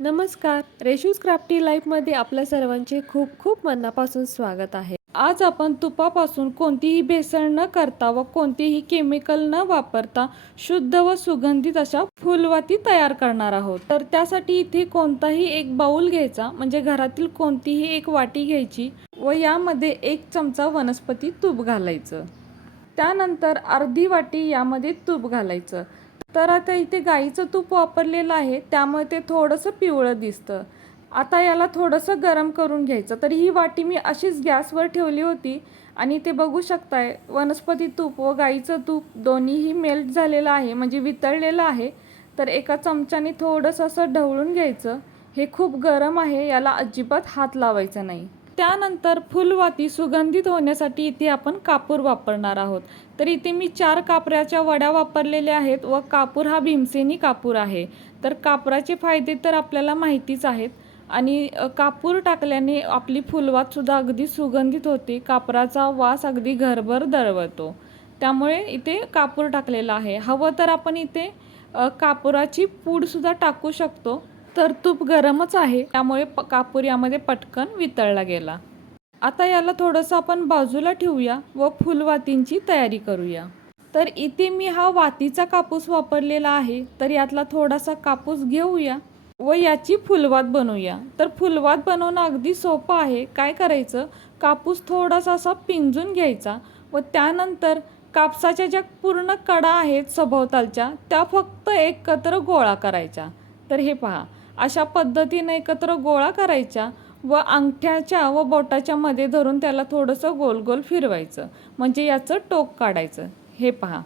नमस्कार. रेशूज क्राफ्टी लाईफमध्ये आपल्या सर्वांचे खूप खूप मनापासून स्वागत आहे. आज आपण तुपापासून कोणतीही भेसळ न करता व कोणतेही केमिकल न वापरता शुद्ध व सुगंधित अशा फुलवाती तयार करणार आहोत. तर त्यासाठी इथे कोणताही एक बाऊल घ्यायचा म्हणजे घरातील कोणतीही एक वाटी घ्यायची व यामध्ये एक चमचा वनस्पती तूप घालायचं. त्यानंतर अर्धी वाटी यामध्ये तूप घालायचं. तर आता इथे गाईचं तूप वापरलेलं आहे त्यामुळे ते थोडंसं पिवळं दिसतं. आता याला थोडंसं गरम करून घ्यायचं. तर ही वाटी मी अशीच गॅसवर ठेवली होती आणि ते बघू शकताय वनस्पती तूप व गाईचं तूप दोन्हीही मेल्ट झालेलं आहे म्हणजे वितळलेलं आहे. तर एका चमच्याने थोडंसं असं ढवळून घ्यायचं. हे खूप गरम आहे याला अजिबात हात लावायचा नाही. त्यानंतर फुलवाती सुगंधित होण्यासाठी इथे आपण कापूर वापरणार आहोत. तर इथे मी चार कापराच्या वड्या वापरलेल्या आहेत व कापूर हा भीमसेनी कापूर आहे. तर कापराचे फायदे तर आपल्याला माहितीच आहेत आणि कापूर टाकल्याने आपली फुलवातसुद्धा अगदी सुगंधित होते कापराचा वास अगदी घरभर दरवळतो. त्यामुळे इथे कापूर टाकलेला आहे. हवं तर आपण इथे कापुराची पूडसुद्धा टाकू शकतो. तर तूप गरमच आहे. त्यामुळे प कापूर यामध्ये पटकन वितळला गेला. आता याला थोडंसं आपण बाजूला ठेवूया व फुलवातींची तयारी करूया. तर इथे मी हा वातीचा कापूस वापरलेला आहे. तर यातला थोडासा कापूस घेऊया व याची फुलवात बनवूया. तर फुलवात बनवणं अगदी सोपं आहे. काय करायचं? कापूस थोडासा असा पिंजून घ्यायचा व त्यानंतर कापसाच्या ज्या पूर्ण कडा आहेत सभोवतालच्या त्या फक्त एकत्र गोळा करायच्या. तर हे पहा. अशा पद्धतीने एकत्र गोळा करायच्या व अंगठ्याच्या व बोटाच्या मध्ये धरून त्याला थोडंसं गोल गोल फिरवायचं. म्हणजे याचं टोक काढायचं. हे पहा.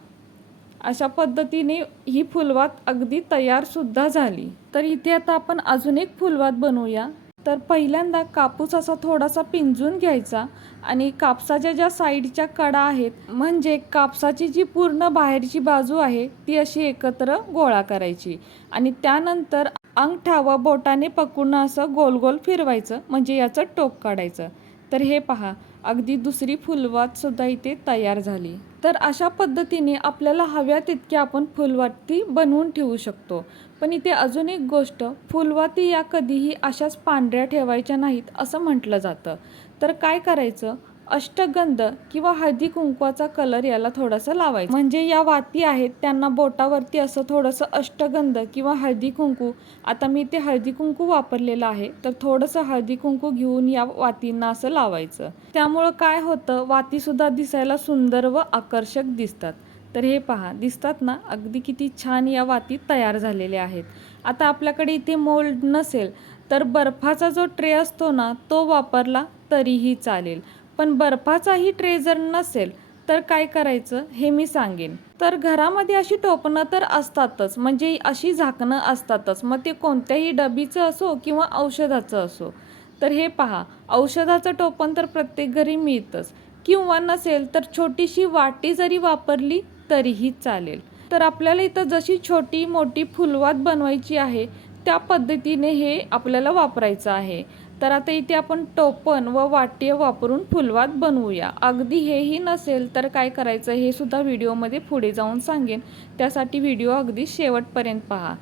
अशा पद्धतीने ही फुलवात अगदी तयारसुद्धा झाली. तर इथे आता आपण अजून एक फुलवात बनवूया. तर पहिल्यांदा कापूस असा थोडासा पिंजून घ्यायचा आणि कापसाच्या ज्या साईडच्या कडा आहेत म्हणजे कापसाची जी पूर्ण बाहेरची बाजू आहे ती अशी एकत्र गोळा करायची. आणि त्यानंतर अंगठा व बोटाने पकडून असं गोल गोल फिरवायचं म्हणजे याचं टोक काढायचं. तर हे पहा अगदी दुसरी फुलवात सुद्धा इथे तयार झाली. तर अशा पद्धतीने आपल्याला हव्या तितकी आपण फुलवाती बनवून ठेवू शकतो. पण इथे अजून एक गोष्ट फुलवाती या कधीही अशाच पांढऱ्या ठेवायच्या नाहीत असं म्हटलं जातं. तर काय करायचं? अष्टगंध किंवा हळदी कुंकवाचा कलर याला थोडासा लावायचा. म्हणजे या वाती आहेत त्यांना बोटावरती असं थोडंसं अष्टगंध किंवा हळदी कुंकू आता मी ते हळदी कुंकू वापरलेलं आहे तर थोडंसं हळदी कुंकू घेऊन या वातींना असं लावायचं. त्यामुळं काय होतं वातीसुद्धा दिसायला सुंदर व आकर्षक दिसतात. तर हे पहा दिसतात ना? अगदी किती छान या वाती तयार झालेल्या आहेत. आता आपल्याकडे इथे मोल्ड नसेल तर बर्फाचा जो ट्रे असतो ना तो वापरला तरीही चालेल. पण बर्फाचाही ट्रे जर नसेल तर काय करायचं हे मी सांगेन. तर घरामध्ये अशी टोपणं तर असतातच म्हणजे अशी झाकणं असतातच. मग ते कोणत्याही डबीचं असो किंवा औषधाचं असो. तर हे पहा औषधाचं टोपण तर प्रत्येक घरी मिळतंच. किंवा नसेल तर छोटीशी वाटी जरी वापरली तरीही चालेल. तर आपल्याला इथं जशी छोटी मोठी फुलवात बनवायची आहे त्या पद्धतीने हे आपल्याला वापरायचं आहे. तर आता इथे आपण टोपण व वाट्य वापरून फुलवात बनवूया. अगदी हेही नसेल तर काय करायचं हे सुद्धा व्हिडिओमध्ये पुढे जाऊन सांगेन. त्यासाठी व्हिडिओ अगदी शेवटपर्यंत पहा.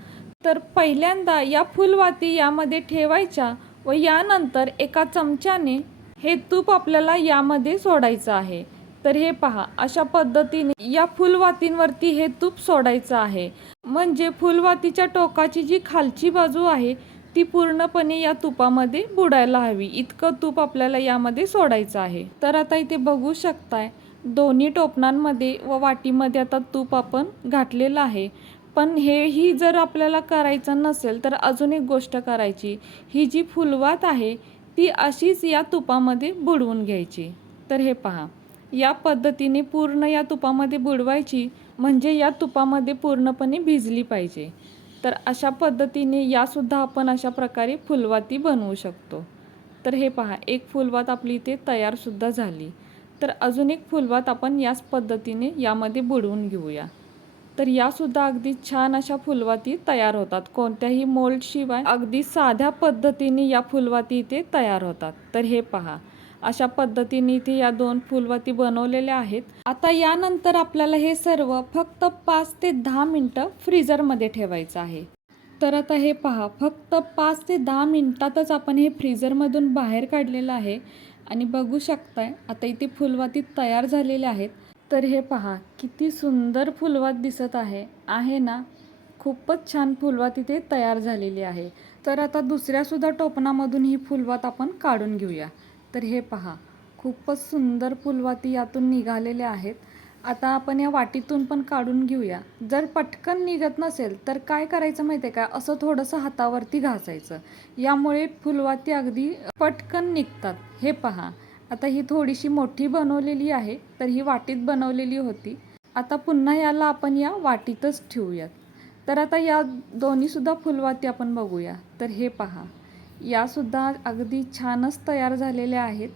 तर पहिल्यांदा या फुलवाती यामध्ये ठेवायच्या व यानंतर एका चमच्याने हे तूप आपल्याला यामध्ये सोडायचं आहे. तर हे पहा अशा पद्धतीने या फुलवातींवरती हे तूप सोडायचं आहे. म्हणजे फुलवातीच्या टोकाची जी खालची बाजू आहे ती पूर्णपणे या तुपामध्ये बुडायला हवी. इतकं तूप आपल्याला यामध्ये सोडायचं आहे. तर आता इथे बघू शकताय दोन्ही टोपणांमध्ये व वाटीमध्ये आता तूप आपण घातलेलं आहे. पण हेही जर आपल्याला करायचं नसेल तर अजून एक गोष्ट करायची. ही जी फुलवात आहे ती अशीच या तुपामध्ये बुडवून घ्यायची. तर हे पहा या पद्धतीने पूर्ण या तुपामध्ये बुडवायची म्हणजे या तुपामध्ये पूर्णपणे भिजली पाहिजे. तर अशा पद्धतीने यासुद्धा आपण अशा प्रकारे फुलवाती बनवू शकतो. तर हे पहा एक फुलवात आपली इथे तयारसुद्धा झाली. तर अजून एक फुलवात आपण याच पद्धतीने यामध्ये बुडवून घेऊया. तर यासुद्धा अगदी छान अशा फुलवाती तयार होतात. कोणत्याही मोल्डशिवाय अगदी साध्या पद्धतीने या फुलवाती इथे तयार होतात. तर हे पहा अशा पद्धतीने इथे या दोन फुलवाती बनवलेल्या आहेत. आता यानंतर आपल्याला हे सर्व फक्त पाच ते दहा मिनटं फ्रीजरमध्ये ठेवायचं आहे. तर आता हे पहा फक्त पाच ते दहा मिनटातच आपण हे फ्रीजरमधून बाहेर काढलेलं आहे. आणि बघू शकताय आता इथे फुलवाती तयार झालेल्या आहेत. तर हे पहा किती सुंदर फुलवात दिसत आहे. आहे ना? खूपच छान फुलवात इथे तयार झालेली आहे. तर आता दुसऱ्यासुद्धा टोपणामधून ही फुलवात आपण काढून घेऊया. तर हे पहा. खूपच सुंदर फुलवाती यातून निघालेल्या आहेत. आता आपण या वाटीतून पण काढून घेऊया. जर पटकन निघत नसेल तर काय करायचं माहिती आहे का? असं थोडंसं हातावरती घासायचं. यामुळे फुलवाती अगदी पटकन निघतात. हे पहा. आता ही थोडीशी मोठी बनवलेली आहे तर ही वाटीत बनवलेली होती. आता पुन्हा याला आपण या वाटीतच ठेवूयात. तर आता या दोन्हीसुद्धा फुलवाती आपण बघूया. तर हे पहा. यासुद्धा अगदी छानच तयार झालेल्या आहेत.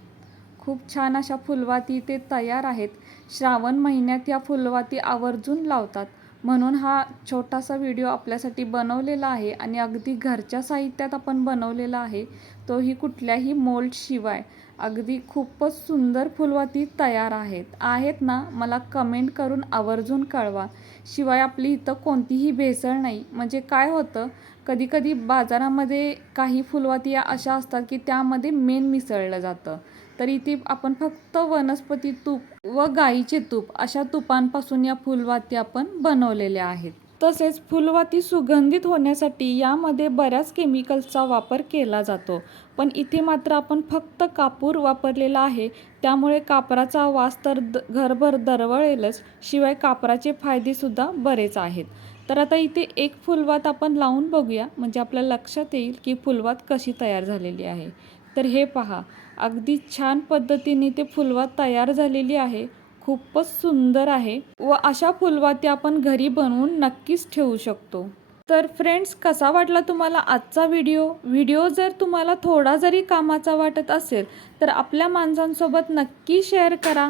खूप छान अशा फुलवाती ते तयार आहेत. श्रावण महिन्यात या फुलवाती आवर्जून लावतात. म्हणून हा छोटासा व्हिडिओ आपल्यासाठी बनवलेला आहे आणि अगदी घरच्या साहित्यात आपण बनवलेला आहे. तोही कुठल्याही मोल्डशिवाय अगदी खूपच सुंदर फुलवाती तयार आहेत. आहेत ना? मला कमेंट करून आवर्जून कळवा. शिवाय आपली इथं कोणतीही भेसळ नाही. म्हणजे काय होतं? कधीकधी बाजारामध्ये काही फुलवातिया अशा असतात की त्यामध्ये मेन मिसळलं जातं. तर इथे आपण फक्त वनस्पती तूप व गाईचे तूप अशा तुपांपासून या फुलवाती आपण बनवलेल्या आहेत. तसेच फुलवाती सुगंधित होण्यासाठी यामध्ये बऱ्याच केमिकल्सचा वापर केला जातो. पण इथे मात्र आपण फक्त कापूर वापरलेला आहे. त्यामुळे कापराचा वास तर द घरभर दरवळेलच. शिवाय कापराचे फायदेसुद्धा बरेच आहेत. तर आता इथे एक फुलवात आपण लावून बघूया. म्हणजे आपल्या लक्षात येईल की फुलवात कशी तयार झालेली आहे. तर हे पहा. अगदी छान पद्धतीने ते फुलवात तयार झालेली आहे. खूपच सुंदर आहे व अशा फुलवाती आपण घरी बनवून नक्कीच ठेवू शकतो. तर फ्रेंड्स कसा वाटला तुम्हाला आजचा व्हिडिओ? व्हिडिओ जर तुम्हाला थोडा जरी कामाचा वाटत असेल तर आपल्या माणसांसोबत नक्की शेअर करा.